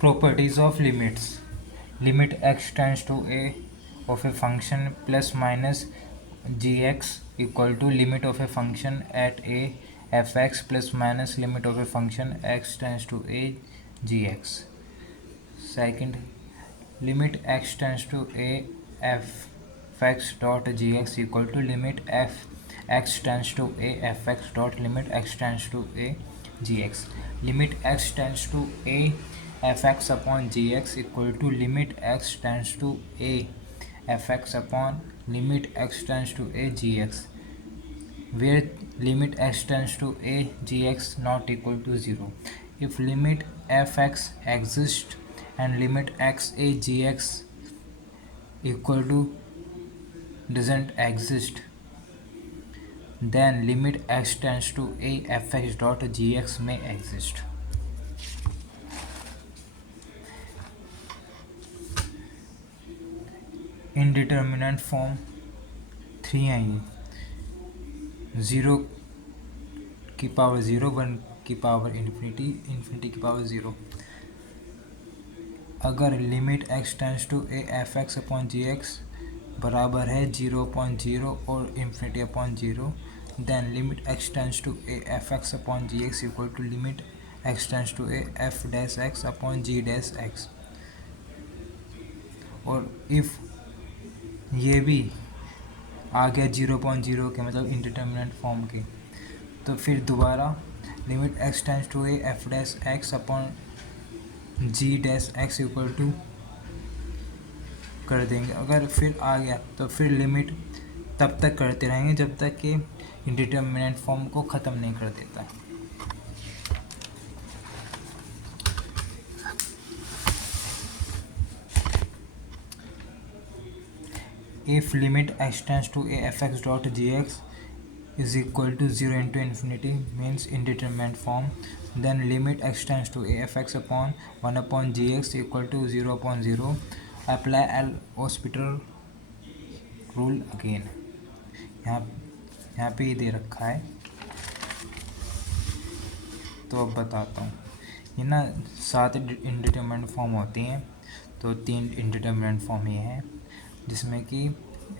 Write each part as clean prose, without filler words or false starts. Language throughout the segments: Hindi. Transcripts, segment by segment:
Properties of limits. Limit x tends to a of a function plus minus gx equal to limit of a function at a fx plus minus limit of a function x tends to a gx. Second, limit x tends to a fx dot gx equal to limit f x tends to a fx dot limit x tends to a gx. Limit x tends to a fx upon gx equal to limit x tends to a fx upon limit x tends to a gx, where limit x tends to a gx not equal to 0. If limit fx exists and limit x a gx equal to doesn't exist, then limit x tends to a fx dot gx may exist. Indeterminate form 3 है ये, 0 की पावर 0, 1 की पावर इन्फिनिटी, इन्फिनिटी की पावर 0. अगर limit x tends to a f x upon g x बराबर है 0.0 और infinity upon 0, then limit x tends to a f x upon g x equal to limit x tends to a f dash x upon g dash x. और इफ़ ये भी आ गया 0.0 के मतलब इंडिटर्मिनेंट फॉर्म के, तो फिर दोबारा limit x tends to a f dash x upon g dash x equal to कर देंगे. अगर फिर आ गया तो फिर लिमिट तब तक करते रहेंगे जब तक कि इंडिटर्मिनेंट फॉर्म को ख़त्म नहीं कर देता. If limit x tends to a fx dot gx is equal to 0 into infinity means indeterminate form, then limit x tends to a fx upon 1 upon gx equal to 0 upon 0. Apply L'Hospital rule again. यहाँ पे ही दे रखा है, तो अब बताता हूँ. ये ना 7 इंडिटर्मिनेंट फॉर्म होती हैं, तो 3 इंडिटर्मिनेंट फॉर्म ये हैं जिसमें कि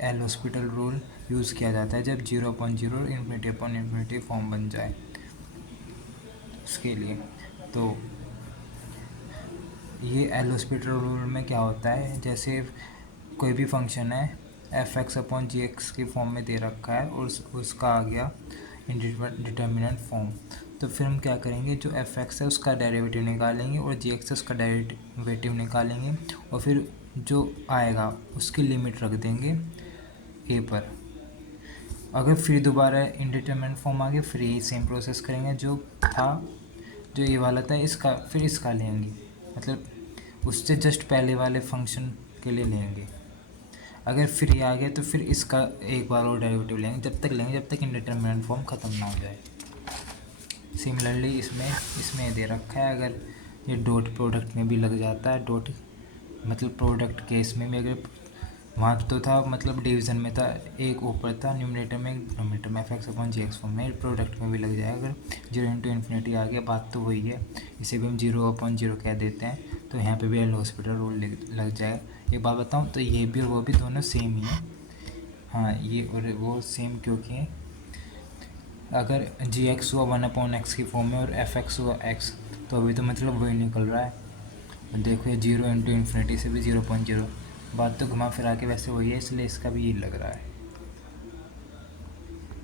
L'Hospital रूल यूज़ किया जाता है जब 0.0 इन्फिनिटी अपॉन इन्फिनिटी फॉर्म बन जाए उसके लिए. तो ये L'Hospital रूल में क्या होता है, जैसे कोई भी फंक्शन है F x upon g x की फॉर्म में दे रखा है और उसका आ गया इंडिटर्मिनेंट फॉर्म, तो फिर हम क्या करेंगे, जो एफ एक्स है उसका डेरिवेटिव निकालेंगे और जी एक्स है उसका डेरिवेटिव निकालेंगे और फिर जो आएगा उसकी लिमिट रख देंगे ए पर. अगर फिर दोबारा इंडिटरमिनेंट फॉर्म आ गया फिर यही सेम प्रोसेस करेंगे जो था, जो ये वाला था इसका, फिर इसका लेंगे, मतलब उससे जस्ट पहले वाले फंक्शन के लिए लेंगे. अगर फिर ये आ गया तो फिर इसका एक बार और डेरिवेटिव लेंगे, जब तक लेंगे जब तक इंडिटरमिनेंट फॉर्म ख़त्म ना हो जाए. सिमिलरली इसमें दे रखा है, अगर ये डॉट प्रोडक्ट में भी लग जाता है, डॉट मतलब प्रोडक्ट केस में भी अगर वहाँ तो था मतलब डिवीज़न में था, एक ऊपर था न्यूमरेटर में एक डिनोमिनेटर में F x upon g x form में, प्रोडक्ट में भी लग जाएगा. अगर 0 इंटू इन्फिनिटी आ गया, बात तो वही है, इसे भी हम 0/0 कह देते हैं, तो यहाँ पे भी L'Hospital रूल लग जाएगा. एक बात बताऊँ तो ये भी और वो भी दोनों सेम ही है. हाँ, ये और वो सेम क्योंकि अगर जी एक्स हुआ 1/x की फॉर्म में और एफ एक्स हुआ x, तो अभी तो मतलब वही निकल रहा है. देखो ये 0 इंटू इन्फिनिटी से भी 0.0, बात तो घुमा फिरा के वैसे वही है, इसलिए इसका भी ये लग रहा है.